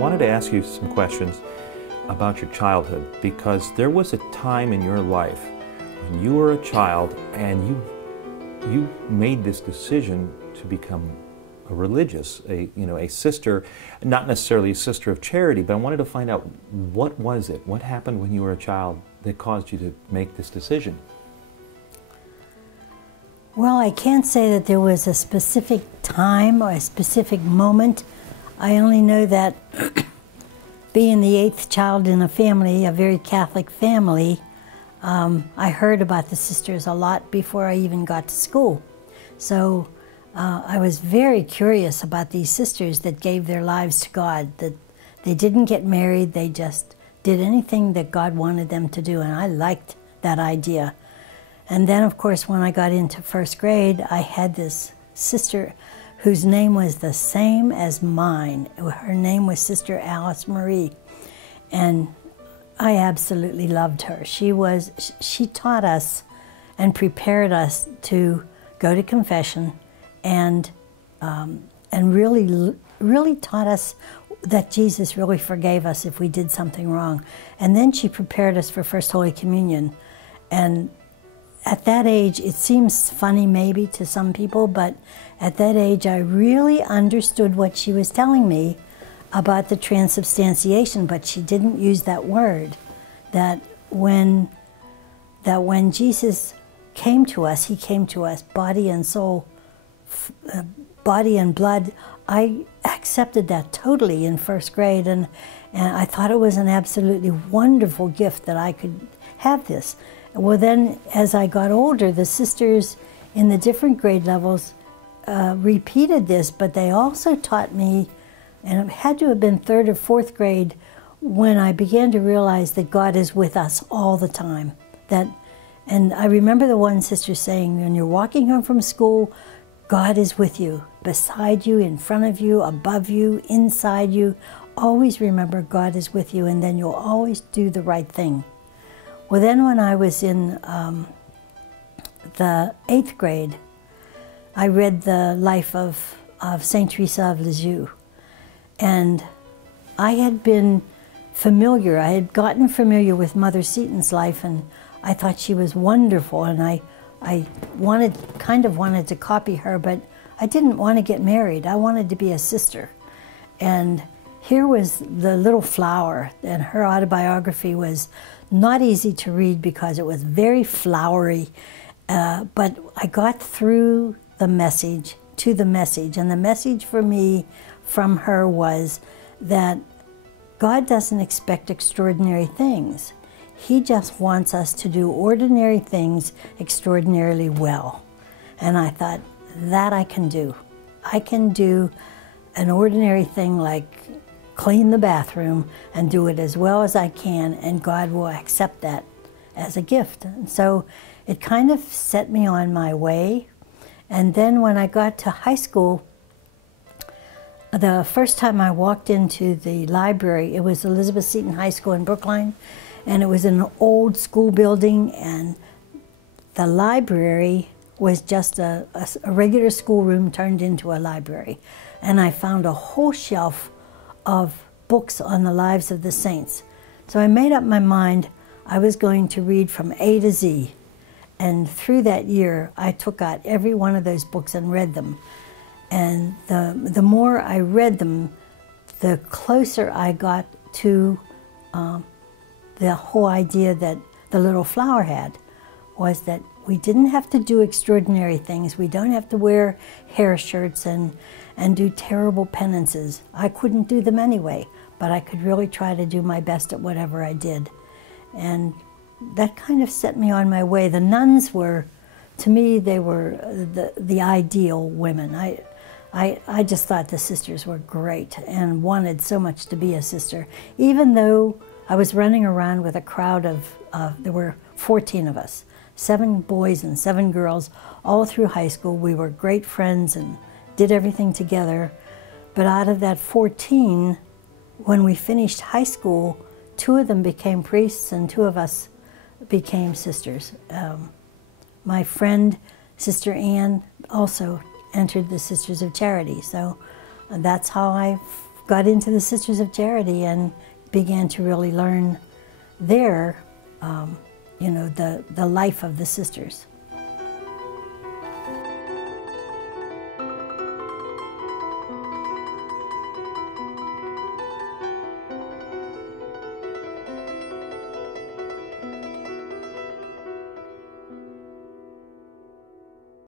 wanted to ask you some questions about your childhood, because there was a time in your life when you were a child and you made this decision to become a religious, a sister, not necessarily a sister of charity, but I wanted to find out, what was it? What happened when you were a child that caused you to make this decision? Well, I can't say that there was a specific time or a specific moment. I only know that being the 8th child in a family, a very Catholic family, I heard about the sisters a lot before I even got to school. So I was very curious about these sisters that gave their lives to God, that they didn't get married, they just did anything that God wanted them to do, and I liked that idea. And then, of course, when I got into 1st grade, I had this sister whose name was the same as mine. Her name was Sister Alice Marie, and I absolutely loved her. She taught us and prepared us to go to confession, and really taught us that Jesus really forgave us if we did something wrong. And then she prepared us for First Holy Communion. And at that age, it seems funny maybe to some people, but at that age I really understood what she was telling me about the transubstantiation, but she didn't use that word. That when Jesus came to us, he came to us body and soul, body and blood. I accepted that totally in 1st grade, and I thought it was an absolutely wonderful gift that I could have this. Well, then as I got older, the sisters in the different grade levels repeated this, but they also taught me, and it had to have been 3rd or 4th grade, when I began to realize that God is with us all the time. And I remember the one sister saying, when you're walking home from school, God is with you, beside you, in front of you, above you, inside you. Always remember God is with you, and then you'll always do the right thing. Well, then when I was in the 8th grade, I read the life of Saint Teresa of Lisieux. And I had been familiar, I had gotten familiar with Mother Seton's life, and I thought she was wonderful, and I kind of wanted to copy her, but I didn't want to get married. I wanted to be a sister. And here was the little flower, and her autobiography was not easy to read because it was very flowery, but I got through the message to the message, and the message for me from her was that God doesn't expect extraordinary things. He just wants us to do ordinary things extraordinarily well. And I thought, that I can do. I can do an ordinary thing like clean the bathroom and do it as well as I can, and God will accept that as a gift. And so it kind of set me on my way. And then when I got to high school, the first time I walked into the library, it was Elizabeth Seton High School in Brookline, and it was an old school building, and the library was just a regular schoolroom turned into a library. And I found a whole shelf of books on the lives of the saints. So I made up my mind I was going to read from A to Z. And through that year, I took out every one of those books and read them. And the more I read them, the closer I got to the whole idea that the little flower had, was that we didn't have to do extraordinary things. We don't have to wear hair shirts and do terrible penances. I couldn't do them anyway, but I could really try to do my best at whatever I did. And that kind of set me on my way. The nuns were, to me, they were the ideal women. I just thought the sisters were great and wanted so much to be a sister. Even though I was running around with a crowd of, there were 14 of us, 7 boys and 7 girls, all through high school. We were great friends and did everything together. But out of that 14, when we finished high school, 2 of them became priests and 2 of us became sisters. My friend, Sister Anne, also entered the Sisters of Charity. So that's how I got into the Sisters of Charity and began to really learn there, you know, the life of the sisters.